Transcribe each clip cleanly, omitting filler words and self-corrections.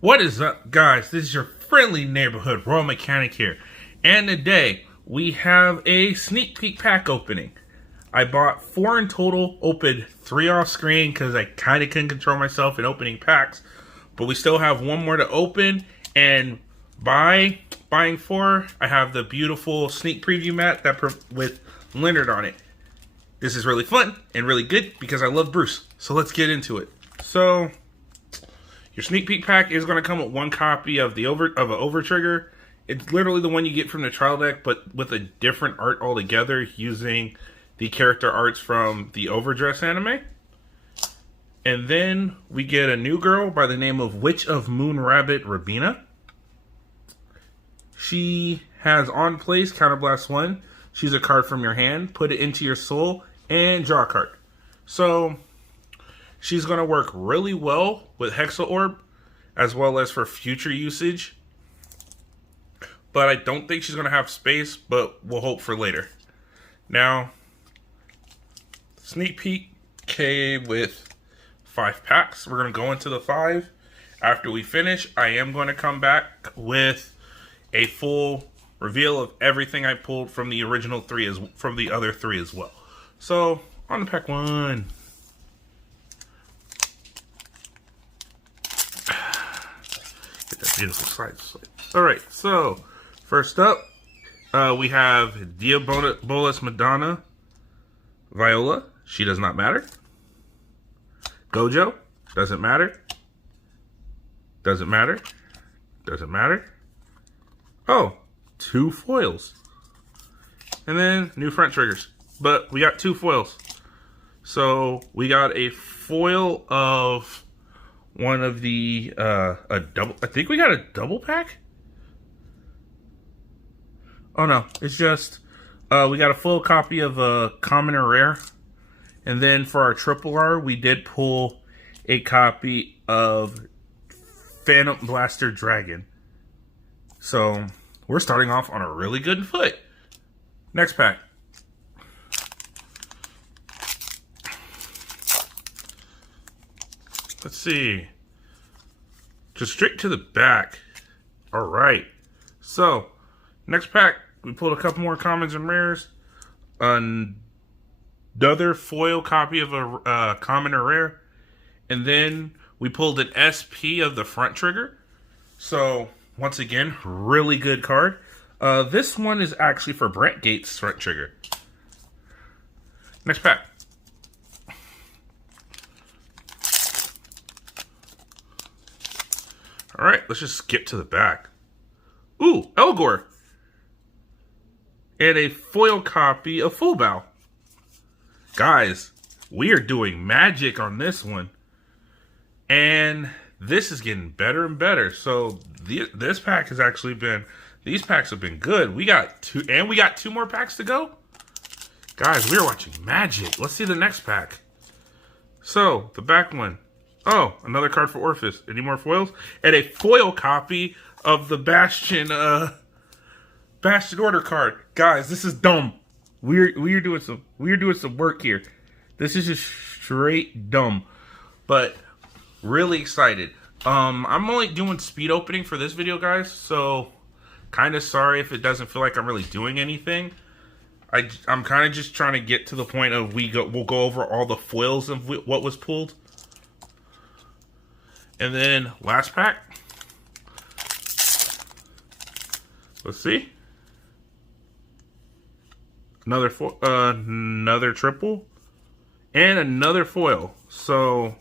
What is up, guys? This is your friendly neighborhood Royal Mechanic here. And today, we have a sneak peek pack opening. I bought 4 in total, opened 3 off screen because I kind of couldn't control myself in opening packs. But we still have 1 more to open. And by buying 4, I have the beautiful sneak preview mat with Leonard on it. This is really fun and really good because I love Bruce. So let's get into it. So your sneak peek pack is going to come with 1 copy of an over trigger. It's literally the one you get from the trial deck, but with a different art altogether, using the character arts from the Overdress anime. And then we get a new girl by the name of Witch of Moon Rabbit Rabina. She has on place Counterblast 1. Choose a card from your hand, put it into your soul, and draw a card. So she's going to work really well with Hexa Orb, as well as for future usage. But I don't think she's going to have space, but we'll hope for later. Now, sneak peek came with 5 packs. We're going to go into the 5. After we finish, I am going to come back with a full reveal of everything I pulled from the original 3, from the other 3 as well. So, on to pack 1. Beautiful slide. Alright, so first up, we have Diabolus Madonna Viola. She does not matter. Gojo. Doesn't matter. Doesn't matter. Doesn't matter. Oh, 2 foils. And then new front triggers. But we got 2 foils. So we got a foil of one of the a double. I think we got a double pack. Oh no, it's just we got a full copy of a common or rare, and then for our triple R, we did pull a copy of Phantom Blaster Dragon. So we're starting off on a really good foot. Next pack. Let's see. Just straight to the back. Alright. So, next pack, we pulled a couple more commons and rares. Another foil copy of a common or rare. And then we pulled an SP of the front trigger. So, once again, really good card. This one is actually for Brent Gates' front trigger. Next pack. Alright, let's just skip to the back. Ooh, Elgor. And a foil copy of Full Bow. Guys, we are doing magic on this one. And this is getting better and better. So this pack has actually been, these packs have been good. We got 2, and we got 2 more packs to go. Guys, we are watching magic. Let's see the next pack. So, the back one. Oh, another card for Orphis. Any more foils? And a foil copy of the Bastion Order card. Guys, this is dumb. We're doing some work here. This is just straight dumb. But really excited. I'm only doing speed opening for this video, guys, so kind of sorry if it doesn't feel like I'm really doing anything. I'm kind of just trying to get to the point of we'll go over all the foils of what was pulled. And then last pack. Let's see. Another triple and another foil. So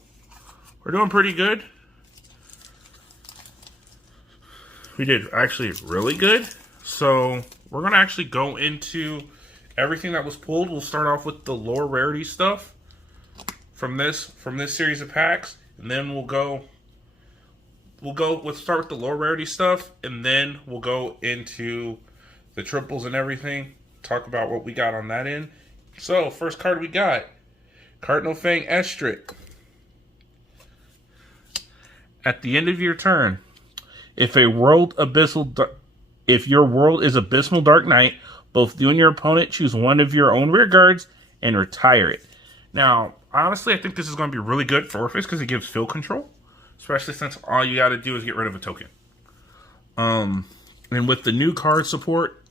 we're doing pretty good. We did actually really good. So we're gonna actually go into everything that was pulled. We'll start off with the lower rarity stuff from this series of packs, and then let's start with the low rarity stuff, and then we'll go into the triples and everything. Talk about what we got on that end. So, first card we got, Cardinal Fang Estric. At the end of your turn, if your world is Abysmal Dark Knight, both you and your opponent choose one of your own rear guards and retire it. Now, honestly, I think this is going to be really good for Orphis because it gives field control. especially since all you got to do is get rid of a token. And with the new card support,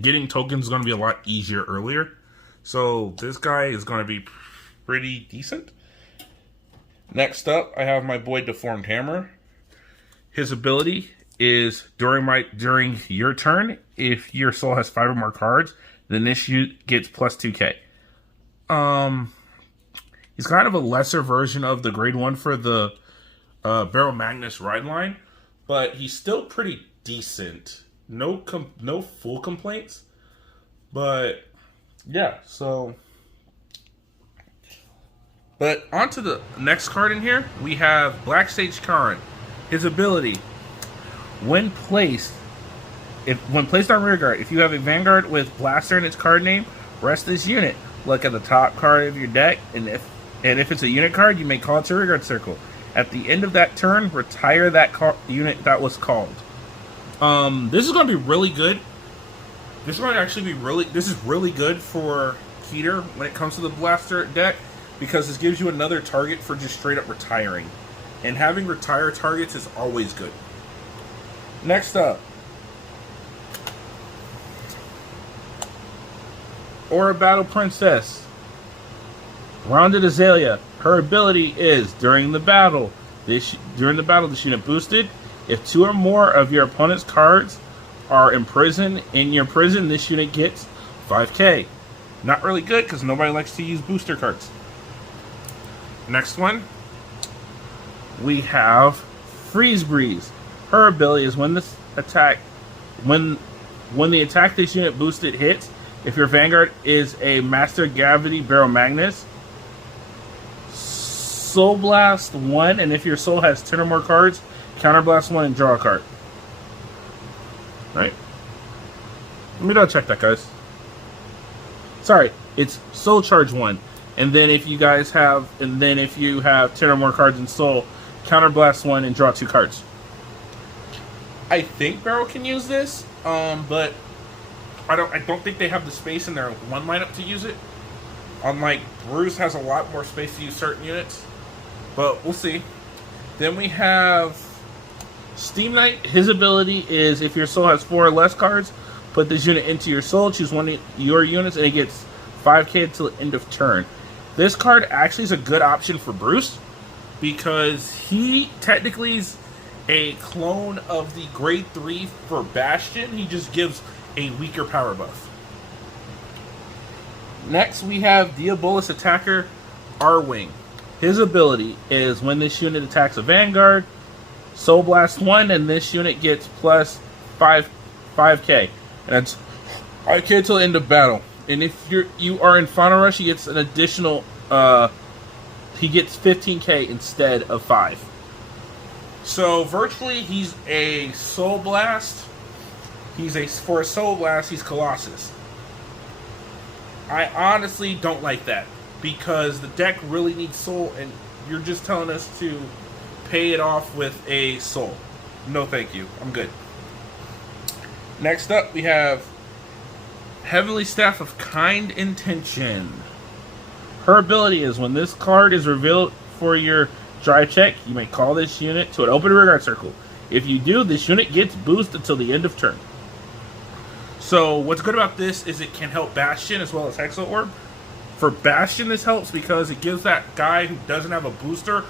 getting tokens is going to be a lot easier earlier. So this guy is going to be pretty decent. Next up, I have my boy Deformed Hammer. His ability is during your turn, if your soul has 5 or more cards, then this gets plus 2k. He's kind of a lesser version of the grade 1 for the Barrel Magnus ride line, but he's still pretty decent. No full complaints, but yeah. So, but on to the next card in here, we have Black Sage Karin. His ability, when placed on rearguard, if you have a Vanguard with Blaster in its card name, rest this unit. Look at the top card of your deck, and if it's a unit card, you may call it to rearguard circle. At the end of that turn, retire that unit that was called. This is going to be really good. This is really good for Keter when it comes to the Blaster deck, because this gives you another target for just straight up retiring. And having retire targets is always good. Next up, Aura Battle Princess. Rounded Azalea. Her ability is during the battle this unit boosted. If 2 or more of your opponent's cards are imprisoned in your prison, this unit gets 5k. Not really good because nobody likes to use booster cards. Next one, we have Freeze Breeze. Her ability is when the attack this unit boosted hits, if your Vanguard is a Master Gravity Barrel Magnus, Soul Blast 1, and if your soul has 10 or more cards, Counterblast 1 and draw a card. Right? Let me double check that, guys. Sorry, it's Soul Charge 1. And then if you have 10 or more cards in Soul, Counterblast 1 and draw 2 cards. I think Barrel can use this, but I don't think they have the space in their one lineup to use it. Unlike Bruce has a lot more space to use certain units. But we'll see. Then we have Steam Knight. His ability is if your soul has 4 or less cards, put this unit into your soul, choose one of your units, and it gets 5k until the end of turn. This card actually is a good option for Bruce, because he technically is a clone of the grade 3 for Bastion. He just gives a weaker power buff. Next we have Diabolus Attacker Arwing. His ability is when this unit attacks a Vanguard, Soul Blast 1, and this unit gets plus 5k. And it's 5k until the end of battle. And if you are in Final Rush, he gets an additional he gets 15k instead of 5. So virtually he's a Soul Blast. For a Soul Blast, he's Colossus. I honestly don't like that, because the deck really needs Soul, and you're just telling us to pay it off with a Soul. No thank you. I'm good. Next up, we have Heavenly Staff of Kind Intention. Her ability is when this card is revealed for your drive check, you may call this unit to an open rearguard circle. If you do, this unit gets boosted until the end of turn. So what's good about this is it can help Bastion as well as Hexo Orb. For Bastion, this helps because it gives that guy who doesn't have a booster,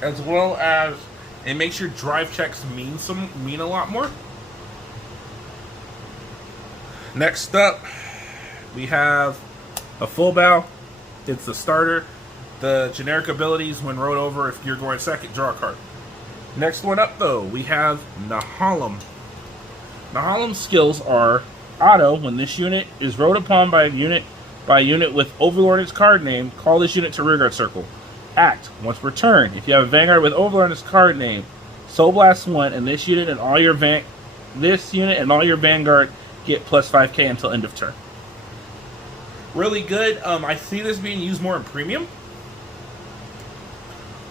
as well as it makes your drive checks mean a lot more. Next up, we have a Full Bow. It's the starter. The generic abilities, when rolled over, if you're going second, draw a card. Next one up, though, we have Nahalem. Nahalem's skills are auto. When this unit is rode upon by a unit with Overlord in its card name, call this unit to rearguard circle. Act once per turn. If you have a Vanguard with Overlord in its card name, Soul Blast 1, and this unit and all your Vanguard get plus 5k until end of turn. Really good. I see this being used more in Premium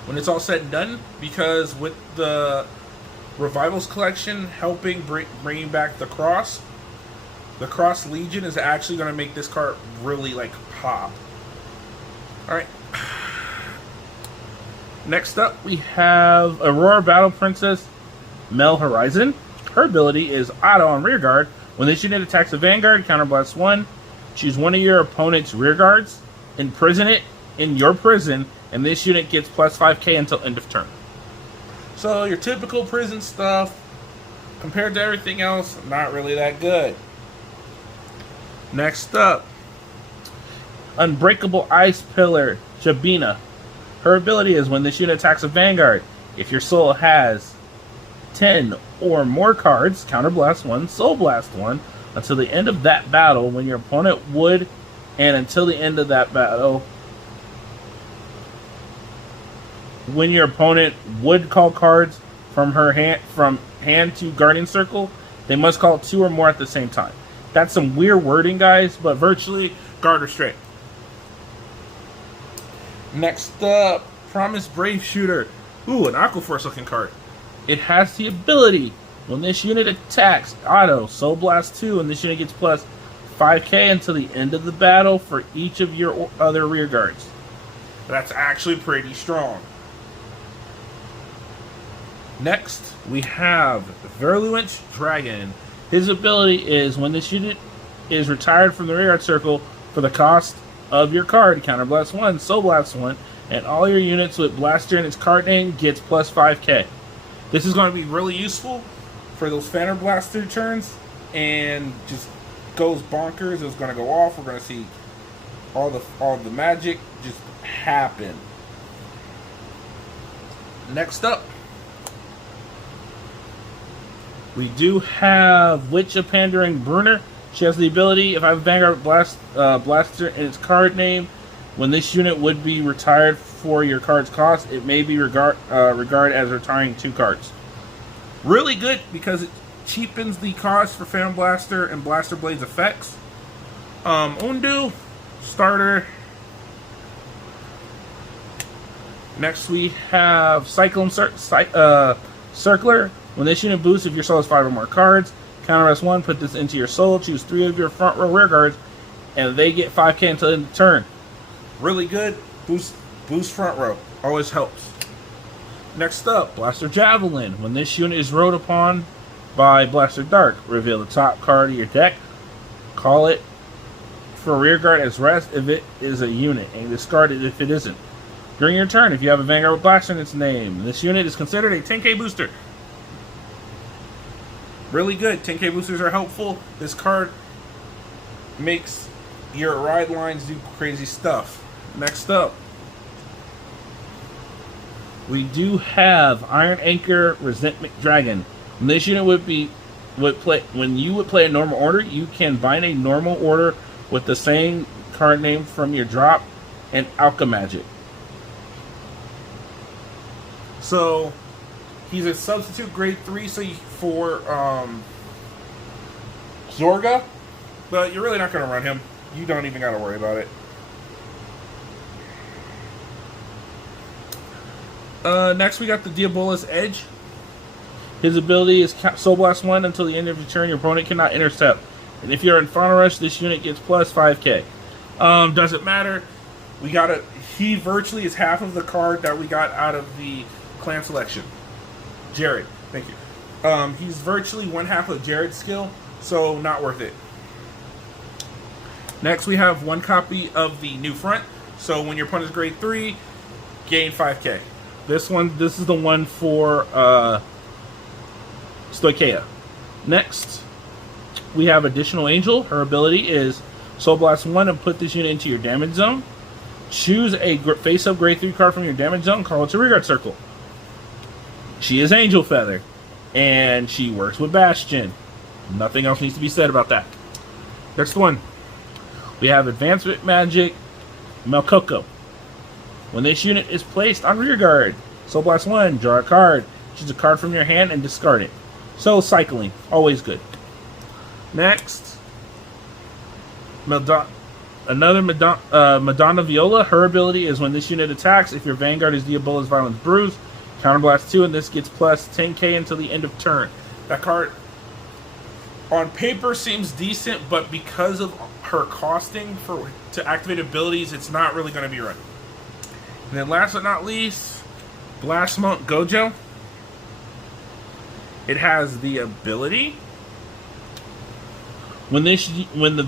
when it's all said and done, because with the Revivals collection helping bringing back the Cross Legion is actually going to make this card really like pop. All right. Next up, we have Aurora Battle Princess Mel Horizon. Her ability is Auto on Rear Guard. When this unit attacks a Vanguard, counterblast 1. Choose one of your opponent's rear guards, imprison it in your prison, and this unit gets plus 5k until end of turn. So your typical prison stuff, compared to everything else, not really that good. Next up, Unbreakable Ice Pillar Shabina. Her ability is when this unit attacks a Vanguard, if your soul has 10 or more cards, counterblast 1, soul blast 1, until the end of that battle when your opponent would, and until the end of that battle when your opponent would call cards from hand to Guardian Circle, they must call 2 or more at the same time. That's some weird wording, guys, but virtually guard restraint. Next up, Promise Brave Shooter. Ooh, an Aquaforce looking card. It has the ability, when this unit attacks, auto, Soul Blast 2, and this unit gets plus 5k until the end of the battle for each of your other rear guards. That's actually pretty strong. Next, we have Virulent Dragon. His ability is when this unit is retired from the rear guard circle for the cost of your card, counterblast 1, soul blast 1, and all your units with blaster in its card name gets plus 5k. This is going to be really useful for those Phantom Blaster turns, and just goes bonkers. It's going to go off. We're going to see all the magic just happen. Next up, we do have Witch of Pandering Brunner. She has the ability, if I have Vanguard Blaster in its card name, when this unit would be retired for your card's cost, it may be regarded as retiring 2 cards. Really good because it cheapens the cost for Phantom Blaster and Blaster Blade's effects. Undu, starter. Next we have Cyclone Circler. When this unit boosts, if your soul has 5 or more cards, counterblast 1, put this into your soul, choose 3 of your front row rear guards, and they get 5k until the end of the turn. Really good. Boost front row. Always helps. Next up, Blaster Javelin. When this unit is rode upon by Blaster Dark, reveal the top card of your deck, call it for rear guard as rest if it is a unit, and discard it if it isn't. During your turn, if you have a Vanguard with Blaster in its name, this unit is considered a 10k booster. Really good. 10k boosters are helpful. This card makes your ride lines do crazy stuff. Next up, we do have Iron Anchor Resentment Dragon. When this unit when you would play a normal order, you can bind a normal order with the same card name from your drop and Alchemagic. So he's a substitute grade 3 for Zorga, but you're really not going to run him. You don't even got to worry about it. Next, we got the Diabolus Edge. His ability is Soul Blast 1 until the end of your turn. Your opponent cannot intercept. And if you're in Final Rush, this unit gets plus 5k. Doesn't matter. We got it. He virtually is half of the card that we got out of the clan selection. Jared, thank you. He's virtually 1/2 of Jared's skill, so not worth it. Next, we have 1 copy of the New Front. So when your opponent is grade 3, gain 5k. This is the one for Stoicheia. Next, we have Additional Angel. Her ability is Soul Blast 1 and put this unit into your damage zone. Choose a face-up grade 3 card from your damage zone, call it to rear guard circle. She is Angel Feather, and she works with Bastion. Nothing else needs to be said about that. Next one, we have Advancement Magic Melkoko. When this unit is placed on rear guard, Soul Blast 1, draw a card. Choose a card from your hand and discard it. So cycling, always good. Next, Madonna Viola. Her ability is when this unit attacks, if your Vanguard is Diabolus Violence Bruise, counterblast 2, and this gets plus 10k until the end of turn. That card on paper seems decent, but because of her costing to activate abilities, it's not really going to be right. And then last but not least, Blast Monk Gojo. It has the ability when the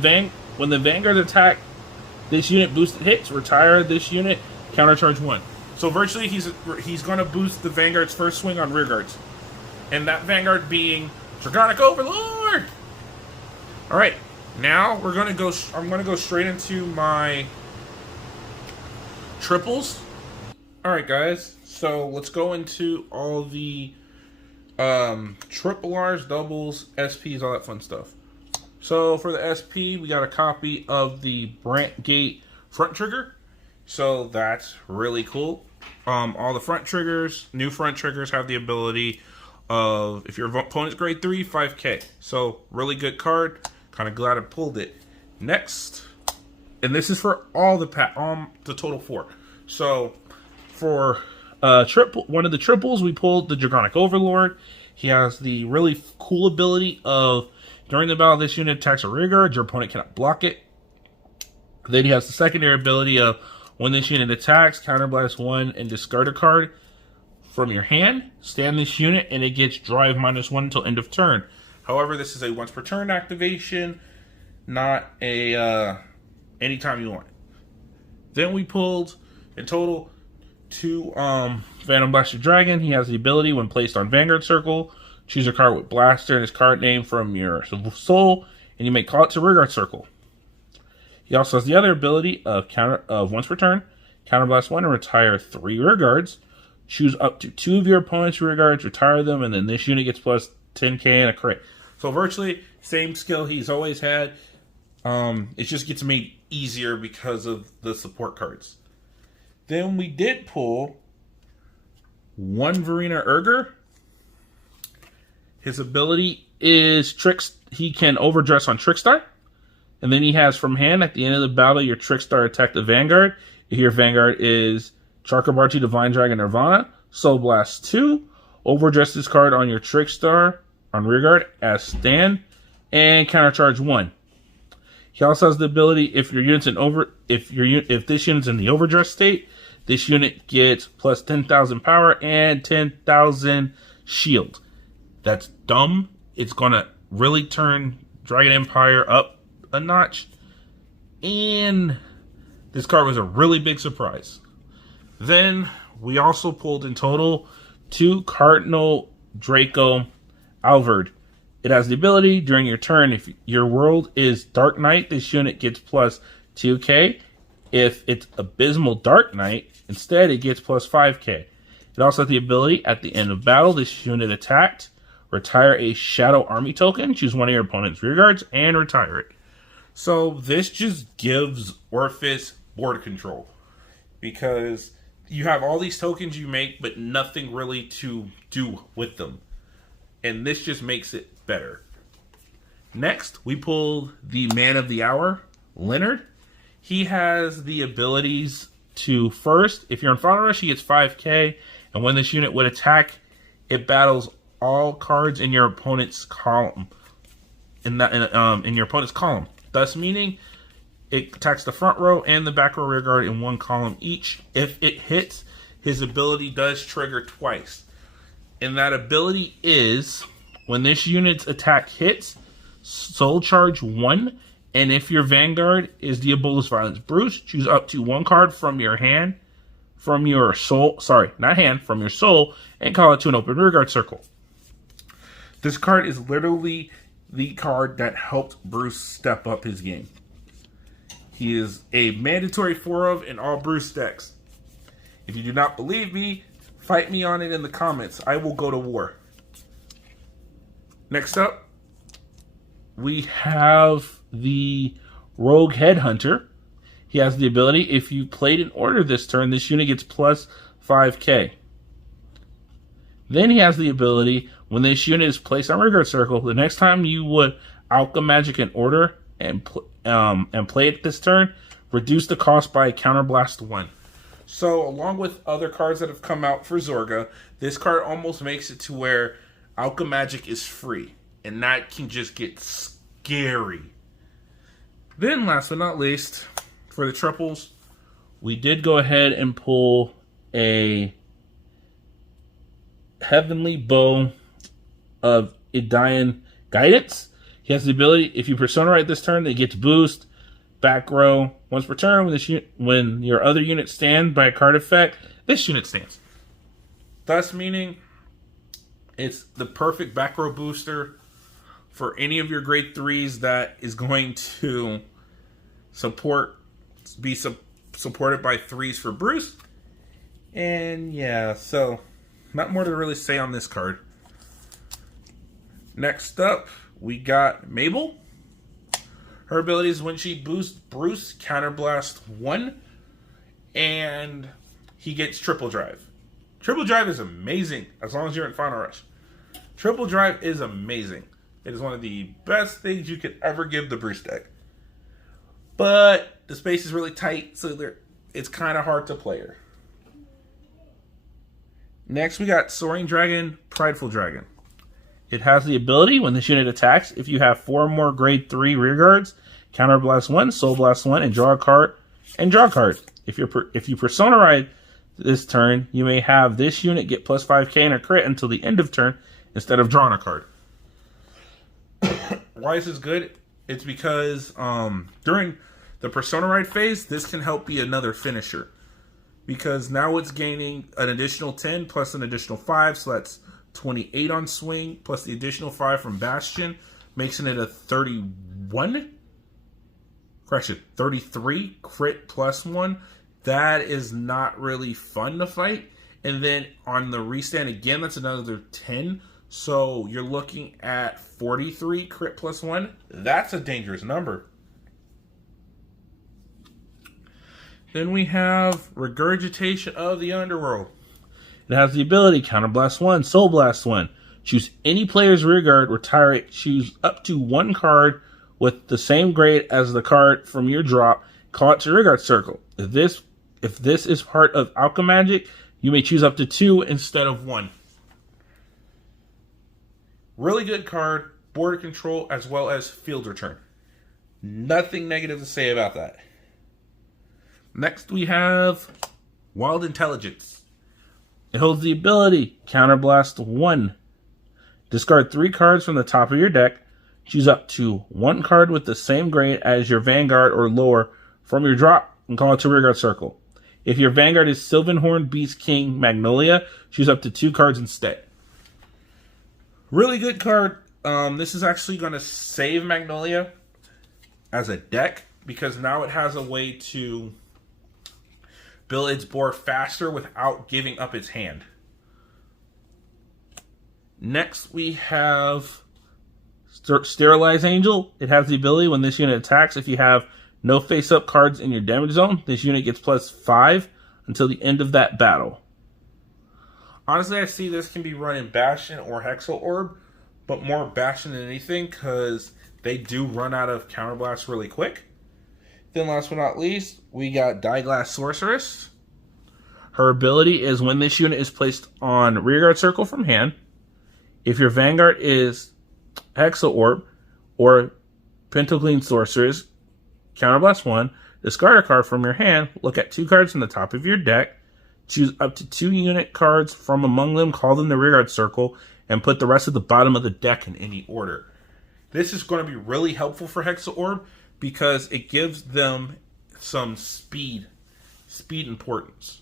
Vanguard attack this unit boosted hits, retire this unit, countercharge 1. So virtually he's going to boost the Vanguard's first swing on rear guards. And that Vanguard being Draconic Overlord. All right. Now I'm going to go straight into my triples. All right, guys. So let's go into all the triple R's, doubles, SPs, all that fun stuff. So for the SP, we got a copy of the Brant Gate front trigger. So that's really cool. All the front triggers, new front triggers have the ability of, if your opponent's grade 3, 5k. So really good card. Kind of glad I pulled it. Next, and this is for all the total 4. So for one of the triples, we pulled the Draconic Overlord. He has the really cool ability of, during the battle, this unit attacks a rear guard. Your opponent cannot block it. Then he has the secondary ability of, when this unit attacks, counterblast 1 and discard a card from your hand. Stand this unit and it gets drive -1 until end of turn. However, this is a once per turn activation, not a anytime you want. Then we pulled in total 2 Phantom Blaster Dragon. He has the ability, when placed on Vanguard Circle, choose a card with Blaster and his card name from your soul, and you may call it to Rearguard Circle. He also has the other ability of once per turn, counterblast 1 and retire 3 rear guards. Choose up to 2 of your opponent's rear guards, retire them, and then this unit gets plus 10k and a crit. So virtually same skill he's always had. It just gets made easier because of the support cards. Then we did pull 1 Verena Urger. His ability is he can overdress on Trickstar. And then he has from hand, at the end of the battle, your Trickstar attack the Vanguard. If your Vanguard is Chakrabarti, Divine Dragon, Nirvana, Soul Blast 2, overdress this card on your Trickstar on rearguard as stand, and countercharge 1. He also has the ability, if this unit's in the overdress state, this unit gets plus 10,000 power and 10,000 shield. That's dumb. It's gonna really turn Dragon Empire up a notch, and this card was a really big surprise. Then we also pulled in total 2 Cardinal Draco Alvord. It has the ability, during your turn, if your world is Dark Knight, this unit gets plus 2k. If it's Abysmal Dark Knight, instead it gets plus 5k. It also has the ability, at the end of battle, this unit attacked, retire a Shadow Army token, choose one of your opponent's rearguards, and retire it. So this just gives Orphis board control, because you have all these tokens you make, but nothing really to do with them. And this just makes it better. Next, we pulled the Man of the Hour, Leonard. He has the abilities to, first, if you're in Final Rush, he gets 5k, and when this unit would attack, it battles all cards in your opponent's column. In your opponent's column. Thus meaning it attacks the front row and the back row rear guard in 1 column each. If it hits, his ability does trigger twice. And that ability is, when this unit's attack hits, soul charge 1. And if your Vanguard is Diabolus Violence Bruce, choose up to 1 card from your hand, from your soul, from your soul, and call it to an open rearguard circle. This card is literally the card that helped Bruce step up his game. He is a mandatory 4 in all Bruce decks. If you do not believe me, fight me on it in the comments. I will go to war. Next up, we have the Rogue Headhunter. He has the ability, if you played in order this turn, this unit gets plus 5k. Then he has the ability, when this unit is placed on rearguard circle, the next time you would Alchemagic in order and play it this turn, reduce the cost by Counterblast 1. So, along with other cards that have come out for Zorga, this card almost makes it to where Alchemagic is free. And that can just get scary. Then, last but not least, for the triples, we did go ahead and pull a Heavenly Bow of Idaean Guidance. He has the ability, if you Persona Rite this turn, it gets boost. Back row. Once per turn, when your other unit stand by a card effect, this unit stands. Thus meaning it's the perfect back row booster for any of your grade 3s that is going to be supported by 3s for Bruce. And yeah, so not more to really say on this card. Next up, we got Mabel. Her ability is when she boosts Bruce, Counterblast 1, and he gets Triple Drive. Triple Drive is amazing as long as you're in Final Rush. Triple Drive is amazing. It is one of the best things you could ever give the Bruce deck. But the space is really tight, so it's kind of hard to play her. Next, we got Soaring Dragon, Prideful Dragon. It has the ability, when this unit attacks, if you have 4 more grade 3 rear guards, Counterblast 1, Soul Blast 1, and draw a card. If you Persona Rite this turn, you may have this unit get plus 5k in a crit until the end of turn instead of drawing a card. Why is this good? It's because during the Persona Rite phase, this can help be another finisher. Because now it's gaining an additional 10 plus an additional 5, so that's 28 on swing, plus the additional 5 from Bastion, making it a 31? Correction, 33 crit plus 1. That is not really fun to fight. And then on the restand again, that's another 10. So you're looking at 43 crit plus 1. That's a dangerous number. Then we have Regurgitation of the Underworld. It has the ability, Counterblast 1, Soul Blast 1. Choose any player's rearguard, retire it, choose up to 1 card with the same grade as the card from your drop, call it to rearguard circle. If this is part of Alchemagic, you may choose up to 2 instead of 1. Really good card, border control, as well as field return. Nothing negative to say about that. Next we have Wild Intelligence. It holds the ability, Counterblast 1. Discard 3 cards from the top of your deck. Choose up to 1 card with the same grade as your Vanguard or lower from your drop and call it to rearguard circle. If your Vanguard is Sylvanhorn, Beast King, Magnolia, choose up to 2 cards instead. Really good card. This is actually going to save Magnolia as a deck because now it has a way to build its board faster without giving up its hand. Next we have Sterilize Angel. It has the ability when this unit attacks, if you have no face-up cards in your damage zone, this unit gets plus 5 until the end of that battle. Honestly, I see this can be run in Bastion or Hexal Orb, but more Bastion than anything because they do run out of Counterblast really quick. Then last but not least, we got Dieglass Sorceress. Her ability is when this unit is placed on rearguard circle from hand, if your Vanguard is Hexal Orb or Pentagleam Sorceress, Counterblast 1, discard a card from your hand, look at 2 cards from the top of your deck, choose up to 2 unit cards from among them, call them the rearguard circle, and put the rest at the bottom of the deck in any order. This is going to be really helpful for Hexal Orb because it gives them some speed importance.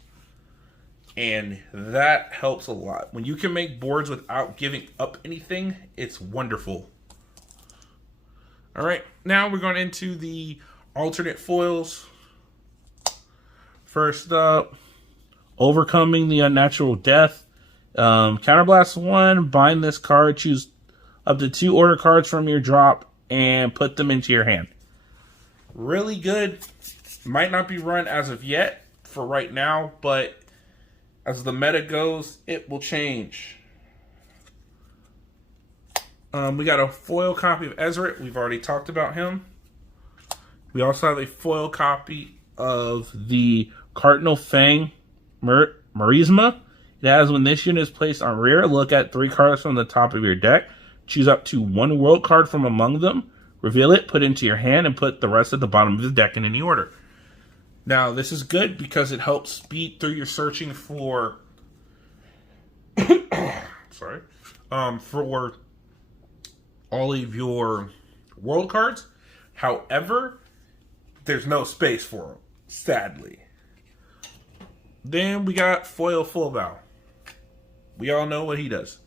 And that helps a lot. When you can make boards without giving up anything, it's wonderful. Alright, now we're going into the alternate foils. First up, Overcoming the Unnatural Death. Counterblast 1, bind this card, choose up to 2 order cards from your drop, and put them into your hand. Really good. Might not be run as of yet for right now, but as the meta goes, it will change. We got a foil copy of Ezreal. We've already talked about him. We also have a foil copy of the Cardinal Fang Merisma. It has when this unit is placed on rear, look at 3 cards from the top of your deck. Choose up to 1 world card from among them. Reveal it, put it into your hand, and put the rest at the bottom of the deck in any order. Now, this is good because it helps speed through your searching for sorry, for all of your world cards. However, there's no space for them, sadly. Then we got foil Full Bow. We all know what he does.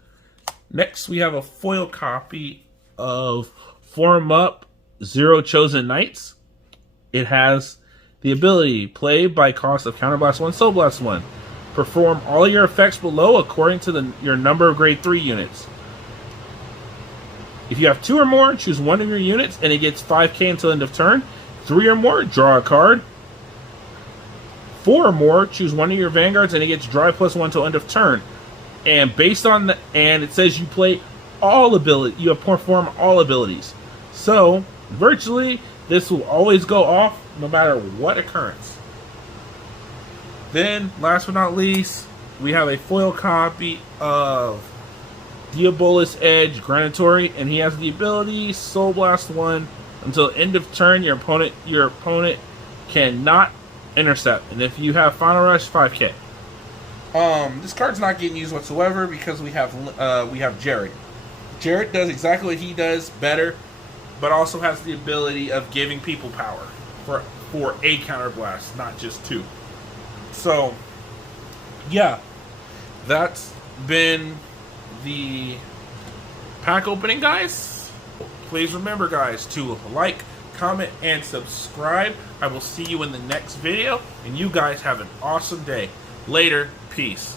Next, we have a foil copy of Form Up Zero Chosen Knights. It has the ability, play by cost of Counterblast 1, Soul Blast 1. Perform all your effects below according to your number of grade 3 units. If you have 2 or more, choose one of your units and it gets 5k until end of turn. 3 or more, draw a card. 4 or more, choose one of your vanguards and it gets drive +1 until end of turn. And based on and it says you play all ability, you perform all abilities. So virtually this will always go off no matter what occurrence. Then, last but not least, we have a foil copy of Diabolus Edge Granatory, and he has the ability Soul Blast 1 until end of turn. Your opponent cannot intercept, and if you have Final Rush, 5k. This card's not getting used whatsoever because we have Jared. Jared does exactly what he does better, but also has the ability of giving people power for a counterblast, not just 2. So, yeah, that's been the pack opening, guys. Please remember, guys, to like, comment, and subscribe. I will see you in the next video, and you guys have an awesome day. Later. Peace.